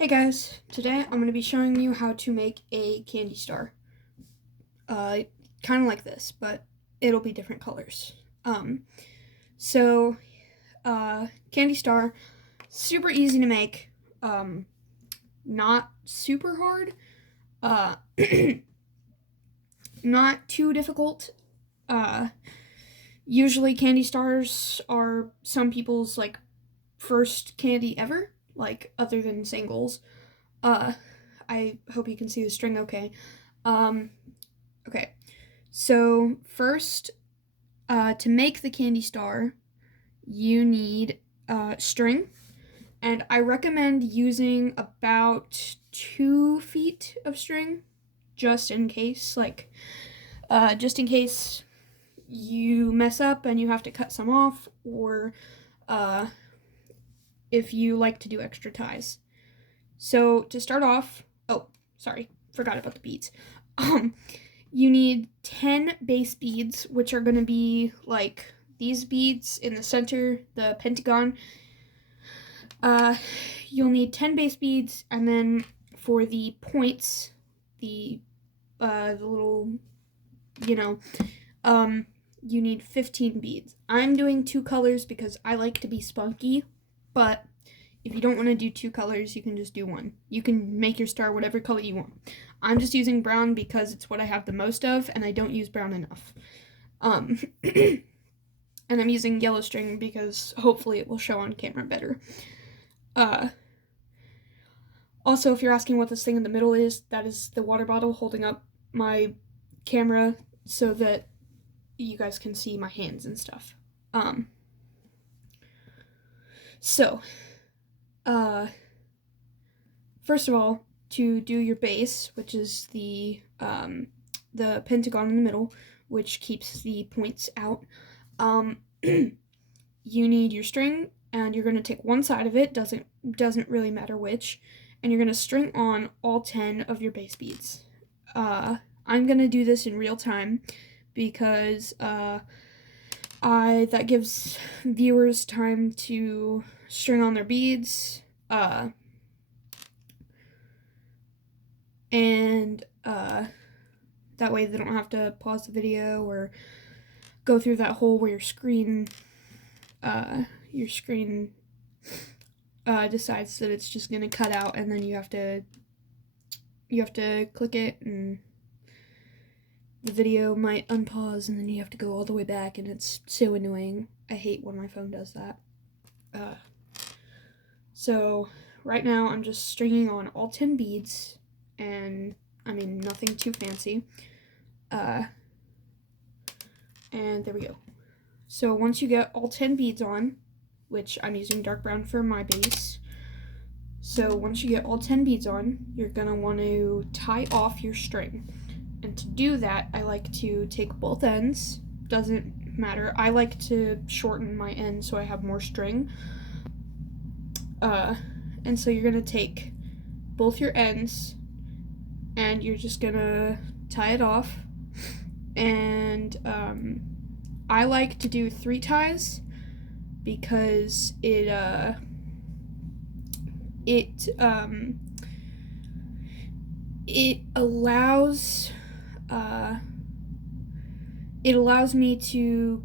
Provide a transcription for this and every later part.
Hey guys, today I'm going to be showing you how to make a candy star. Kind of like this, but it'll be different colors. Um, so, Candy star, super easy to make, not super hard, uh, not too difficult. Uh, Usually candy stars are some people's, first candy ever, other than singles. Uh, I hope you can see the string okay. Um, okay. So first, to make the candy star, you need string, and I recommend using about 2 feet of string, just in case, just in case you mess up and you have to cut some off, or uh, if you like to do extra ties. So to start off, oh, sorry, forgot about the beads. Um, you need 10 base beads, which are going to be like these beads in the center, the pentagon. You'll need 10 base beads, and then for the points, the little, you know, you need 15 beads. I'm doing 2 colors because I like to be spunky, but if you don't want to do 2 colors, you can just do one. You can make your star whatever color you want. I'm just using brown because it's what I have the most of, and I don't use brown enough. And I'm using yellow string because hopefully it will show on camera better. Also, if you're asking what this thing in the middle is, that is the water bottle holding up my camera so that you guys can see my hands and stuff. So, first of all, to do your base, which is the pentagon in the middle, which keeps the points out, you need your string, and you're going to take one side of it, doesn't really matter which, and you're going to string on all 10 of your base beads. I'm going to do this in real time because that gives viewers time to string on their beads, and that way they don't have to pause the video or go through that hole where your screen decides that it's just gonna cut out, and then you have to click it, and the video might unpause, and then you have to go all the way back, and it's so annoying. I hate when my phone does that. So right now I'm just stringing on all 10 beads, and I mean nothing too fancy. And there we go. So once you get all 10 beads on, which I'm using dark brown for my base, so once you get all 10 beads on, you're gonna want to tie off your string. And to do that, I like to take both ends. Doesn't matter. I like to shorten my end so I have more string. And so you're gonna take both your ends, and you're just gonna tie it off. And I like to do 3 ties because it allows me to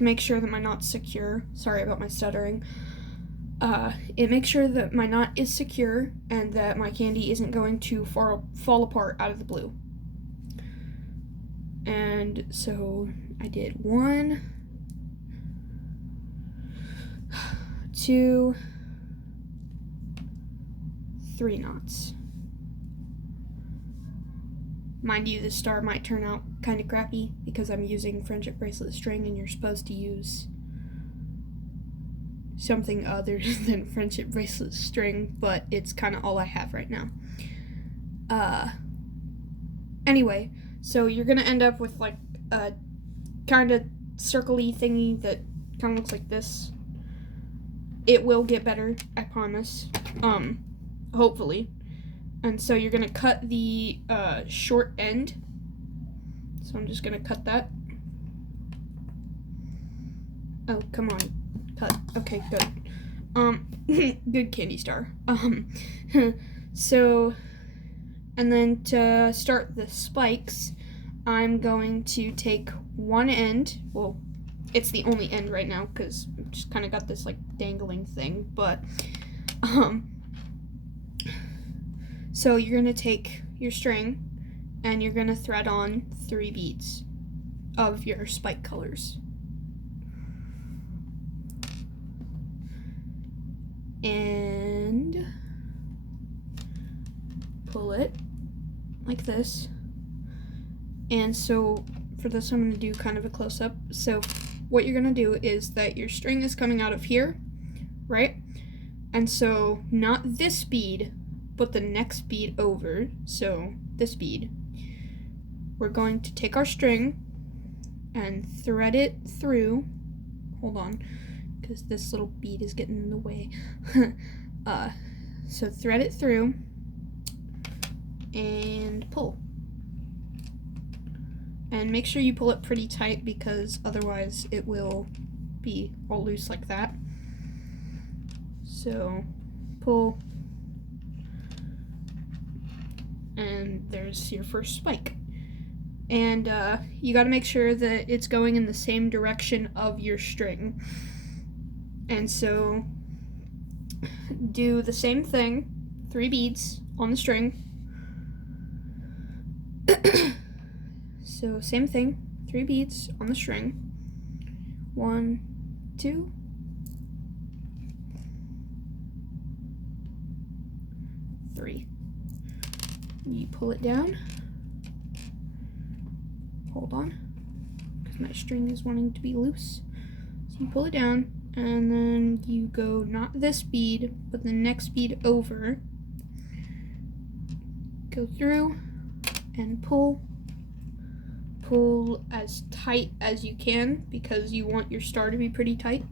make sure that my knot's secure. Sorry about my stuttering. It makes sure that my knot is secure and that my candy isn't going to fall apart out of the blue. And so I did 1, 2, 3 knots. Mind you, this star might turn out kind of crappy because I'm using friendship bracelet string, and you're supposed to use something other than friendship bracelet string, but it's kind of all I have right now. Anyway, so you're gonna end up with like a kind of circle-y thingy that kind of looks like this. It will get better, I promise. Hopefully. And so you're gonna cut the short end. So I'm just gonna cut that. Oh, come on. Cut. Okay, good. Good candy star. So, and then to start the spikes, I'm going to take one end. Well, it's the only end right now because I've just kind of got this like dangling thing, but so you're gonna take your string and you're gonna thread on 3 beads of your spike colors. And pull it like this. And so for this I'm going to do kind of a close-up. So what you're going to do is that your string is coming out of here, right? And so not this bead, but the next bead over. So this bead. We're going to take our string and thread it through. Hold on, because this little bead is getting in the way. So thread it through and pull. And make sure you pull it pretty tight because otherwise it will be all loose like that. So pull, and there's your first spike. And you got to make sure that it's going in the same direction of your string. And so do the same thing, 3 beads on the string. So same thing, 3 beads on the string. 1, 2, 3. You pull it down. Hold on, because my string is wanting to be loose. So you pull it down, and then you go not this bead, but the next bead over. Go through and pull. Pull as tight as you can because you want your star to be pretty tight.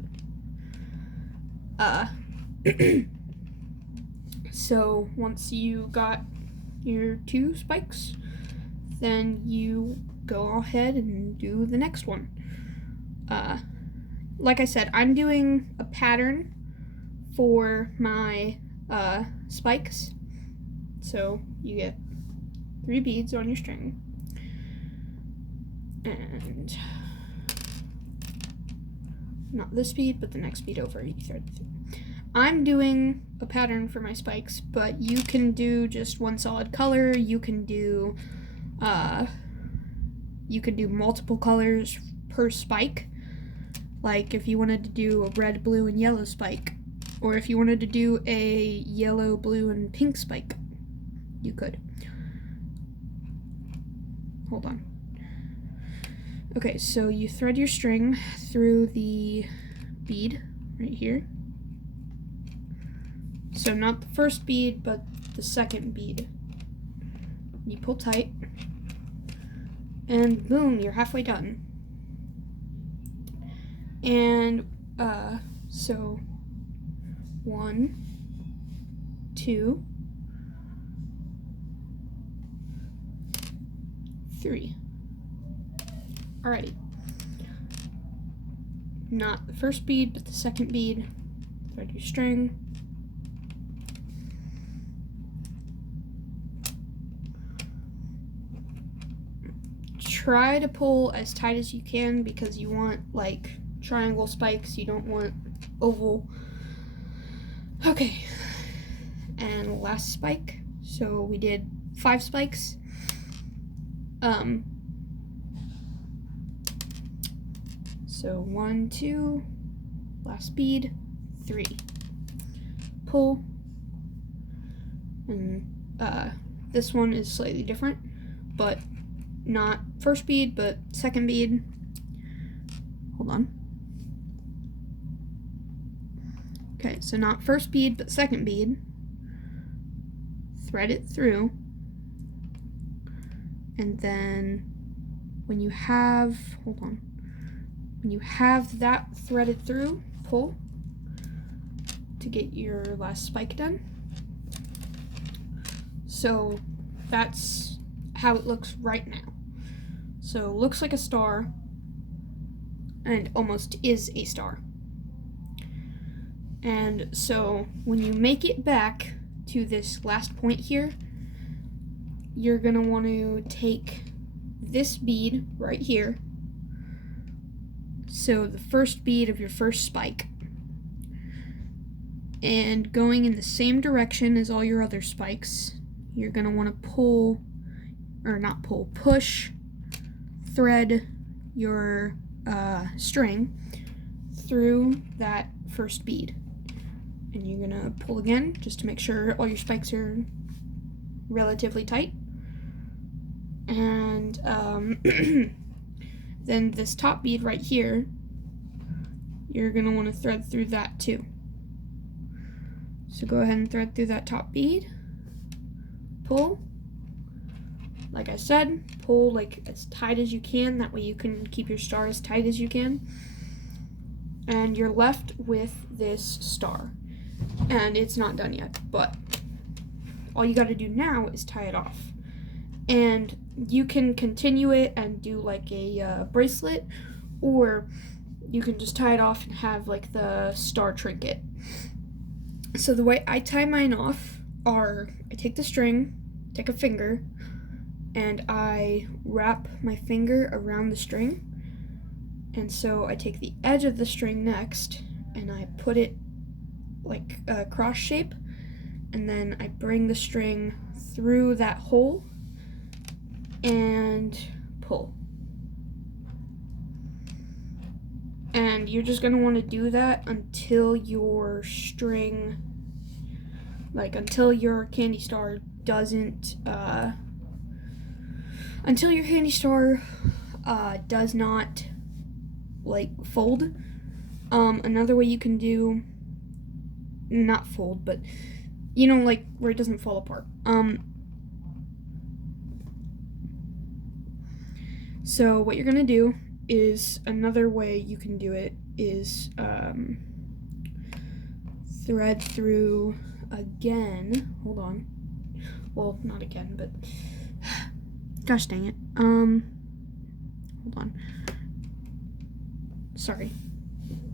So once you got your 2 spikes, then you go ahead and do the next one. Like I said, I'm doing a pattern for my spikes. So you get 3 beads on your string. And not this bead, but the next bead over, you thread through. I'm doing a pattern for my spikes, but you can do just one solid color. You can do multiple colors per spike. Like if you wanted to do a red, blue, and yellow spike, or if you wanted to do a yellow, blue, and pink spike, you could. Hold on. Okay, so you thread your string through the bead right here. So not the first bead, but the second bead. You pull tight, and boom, you're halfway done. And so 1, 2, 3. Alrighty. Not the first bead, but the second bead. Thread your string. Try to pull as tight as you can because you want like triangle spikes, you don't want oval. Okay, and last spike. So we did 5 spikes. So 1, 2, last bead, 3. Pull, and this one is slightly different, but not first bead, but second bead. Hold on. Okay, so not first bead, but second bead. Thread it through, and then when you have, when you have that threaded through, pull to get your last spike done. So that's how it looks right now. So it looks like a star, and almost is a star. And so when you make it back to this last point here, you're going to want to take this bead right here. So the first bead of your first spike. And going in the same direction as all your other spikes, you're going to want to pull, or not pull, push, thread your string through that first bead. And you're going to pull again just to make sure all your spikes are relatively tight. And then this top bead right here, you're going to want to thread through that too. So go ahead and thread through that top bead, pull. Like I said, pull like as tight as you can, that way you can keep your star as tight as you can. And you're left with this star. And it's not done yet, but all you gotta do now is tie it off. And you can continue it and do like a bracelet, or you can just tie it off and have like the star trinket. So the way I tie mine off are, I take the string, take a finger, and I wrap my finger around the string. And so I take the edge of the string next, and I put it like a cross shape, and then I bring the string through that hole and pull. And you're just going to want to do that until your string, like until your candy star doesn't, until your candy star does not like fold. Another way you can do, not fold, but you know, like where it doesn't fall apart. So what you're going to do is, another way you can do it is thread through again. Hold on. Well, not again, but gosh dang it. Hold on. Sorry.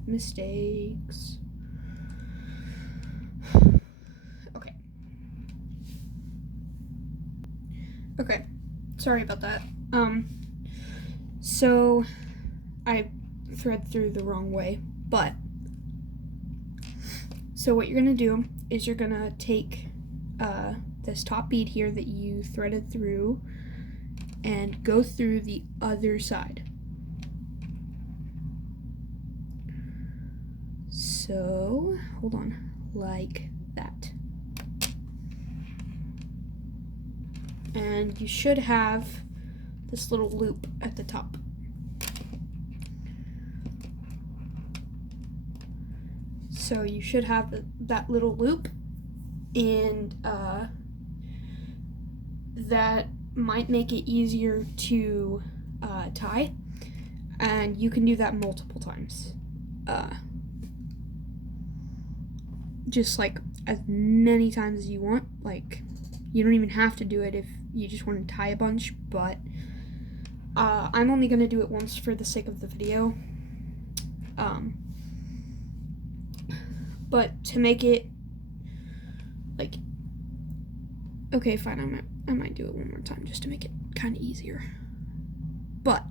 Mistakes. Okay. Okay. Sorry about that. So I thread through the wrong way, but so what you're gonna do is you're gonna take this top bead here that you threaded through and go through the other side. So hold on, like that. And you should have this little loop at the top. So you should have that little loop, and that might make it easier to tie, and you can do that multiple times. Just like as many times as you want. Like, you don't even have to do it if you just want to tie a bunch, but I'm only going to do it once for the sake of the video. But to make it, like, okay, fine, I might do it one more time just to make it kind of easier. But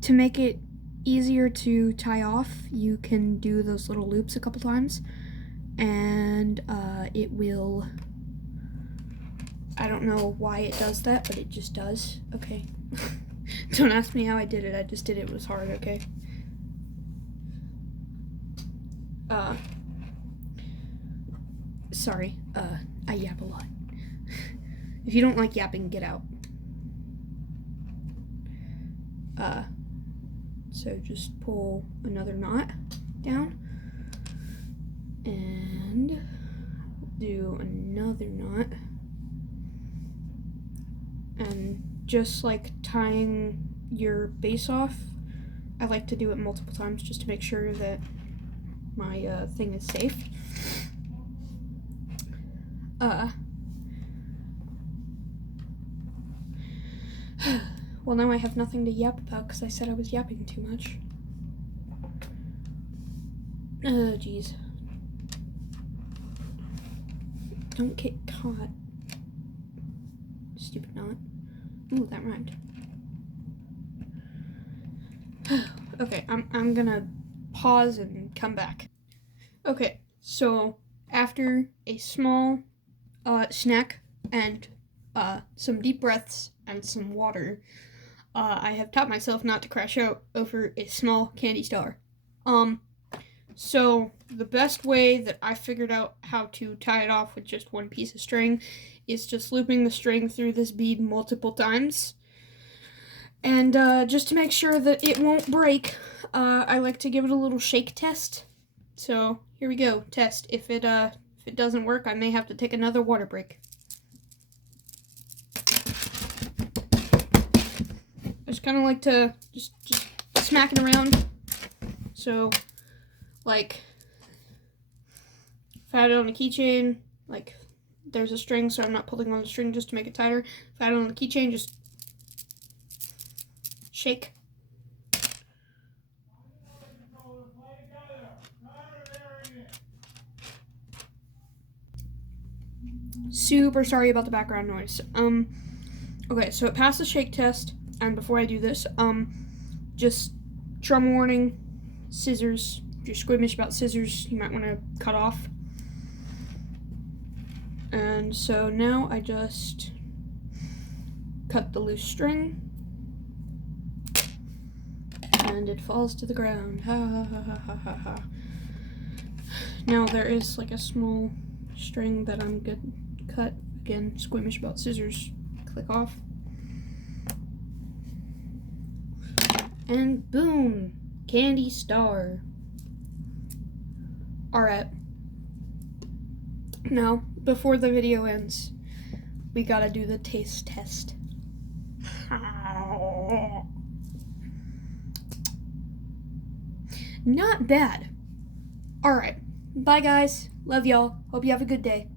to make it easier to tie off, you can do those little loops a couple times, and it will, I don't know why it does that, but it just does. Okay. Don't ask me how I did it. I just did it. It was hard, okay? Sorry. I yap a lot. If you don't like yapping, get out. So just pull another knot down and do another knot, and just like tying your base off, I like to do it multiple times just to make sure that my thing is safe. Well, now I have nothing to yap about because I said I was yapping too much. Oh, jeez. Don't get caught. Stupid knot. Ooh, that rhymed. Okay, I'm gonna pause and come back. Okay, so after a small snack and some deep breaths and some water, I have taught myself not to crash out over a small candy star. So the best way that I figured out how to tie it off with just one piece of string is just looping the string through this bead multiple times. And just to make sure that it won't break, I like to give it a little shake test. So here we go, test. If it doesn't work, I may have to take another water break. I just kind of like to just smack it around. So, like, if I had it on a keychain, like, there's a string, so I'm not pulling on the string just to make it tighter. If I had it on the keychain, just shake. Super sorry about the background noise. Okay, so it passed the shake test, and before I do this, just trauma warning, scissors. If you're squeamish about scissors, you might want to cut off. And so now I just cut the loose string, and it falls to the ground. Ha ha ha ha ha ha ha. Now there is like a small string that I'm gonna cut. Again, squeamish about scissors. Click off. And boom! Candy star. Alright. Now, before the video ends, we gotta do the taste test. Not bad. Alright. Bye, guys. Love y'all. Hope you have a good day.